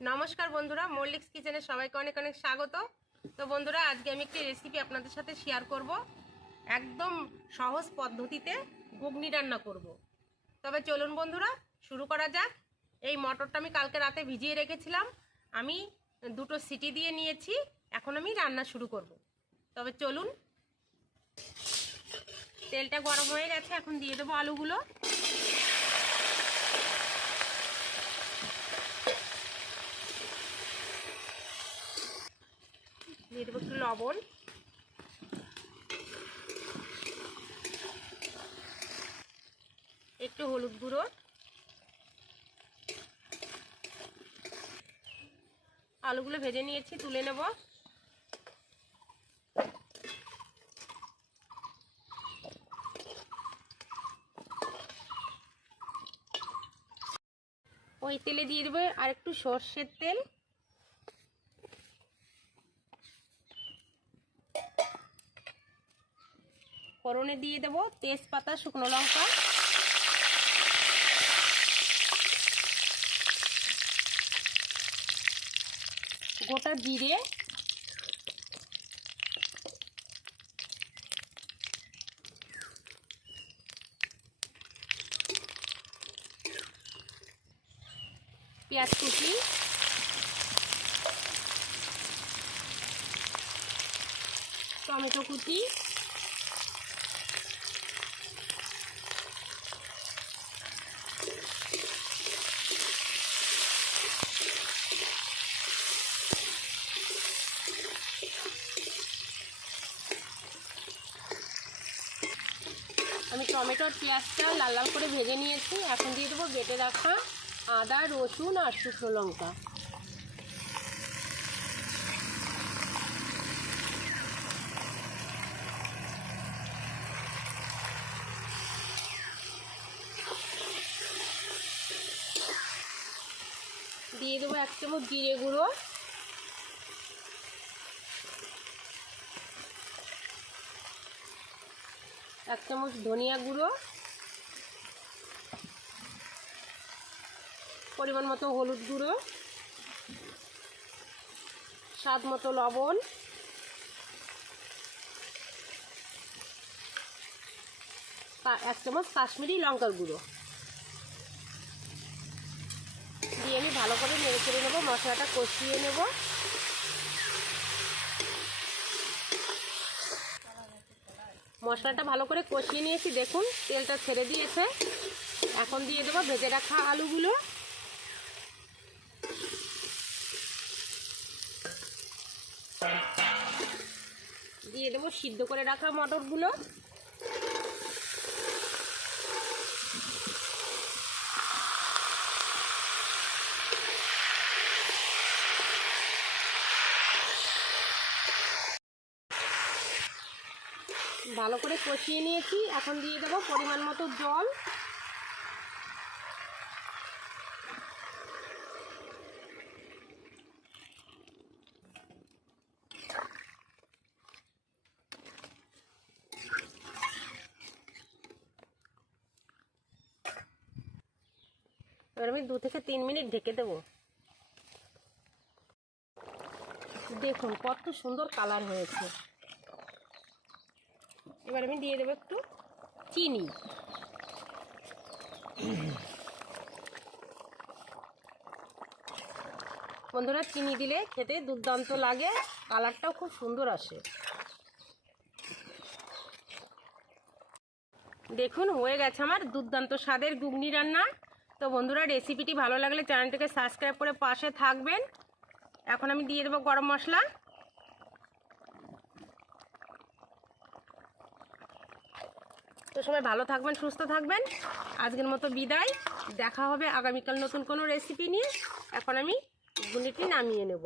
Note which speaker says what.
Speaker 1: নমস্কার বন্ধুরা, মল্লিক্স কিচেনে সবাইকে অনেক অনেক স্বাগত। তো বন্ধুরা, আজকে আমি একটি রেসিপি আপনাদের সাথে শেয়ার করব। একদম সহজ পদ্ধতিতে ঘুগনি রান্না করব। তবে চলুন বন্ধুরা, শুরু করা যাক। এই মটরটা আমি কালকে রাতে ভিজিয়ে রেখেছিলাম। আমি দুটো সিটি দিয়ে নিয়েছি, এখন আমি রান্না শুরু করব। তবে চলুন। তেলটা গরম হয়ে গেছে, এখন দিয়ে দেবো আলুগুলো। দিয়ে দেবো একটু লবণ। একটু হলুদ গুঁড়ো। আলুগুলো ভেজে নিয়েছি, তুলে নেব। ওই তেলে দিয়ে দেবো আর একটু সর্ষের তেল। ফোড়নে দিয়ে দেবো তেজপাতা শুকনো লঙ্কা। গোটা জিরে। পেঁয়াজ কুচি। টমেটো কুচি। আমি টমেটো আর পেঁয়াজটা লাল লাল করে ভেজে নিয়েছি। এখন দিয়ে দেবো বেটে রাখা আদা, রসুন আর শুকনো লঙ্কা। দিয়ে দেবো এক চামচ জিরে গুঁড়ো। এক চামচ ধনিয়া গুঁড়ো। পরিমাণ মতো হলুদ গুঁড়ো। স্বাদ মতো লবণ। এক চামচ কাশ্মীরি লঙ্কার গুঁড়ো দিয়ে আমি ভালো করে নেড়ে চেড়ে নেব, মশলাটা কষিয়ে নেব। মশলাটা ভালো করে কষিয়ে নিয়েছি, দেখুন, তেলটা ছেড়ে দিয়েছে। এখন দিয়ে দেবো ভেজে রাখা আলুগুলো। দিয়ে দেবো সিদ্ধ করে রাখা মটরগুলো। ভালো করে কষিয়ে নিয়েছি। এখন দিয়ে দেবো পরিমাণ মতো জল। এবার আমি দু থেকে তিন মিনিট ঢেকে দেবো। দেখুন কত সুন্দর কালার হয়েছে। এবার আমি দিয়ে দেবো একটু চিনি। বন্ধুরা, চিনি দিলে খেতে দুর্দান্ত লাগে, কালারটাও খুব সুন্দর আসে। দেখুন, হয়ে গেছে আমার দুর্দান্ত স্বাদের ঘুগনি রান্না। তো বন্ধুরা রেসিপিটি ভালো লাগলে চ্যানেলটিকে সাবস্ক্রাইব করে পাশে থাকবেন। এখন আমি দিয়ে দেবো গরম মশলা। সবাই ভালো থাকবেন, সুস্থ থাকবেন। আজকের মতো বিদায়। দেখা হবে আগামীকাল নতুন কোনো রেসিপি নিয়ে। এখন আমি গুলিটি নামিয়ে নেব।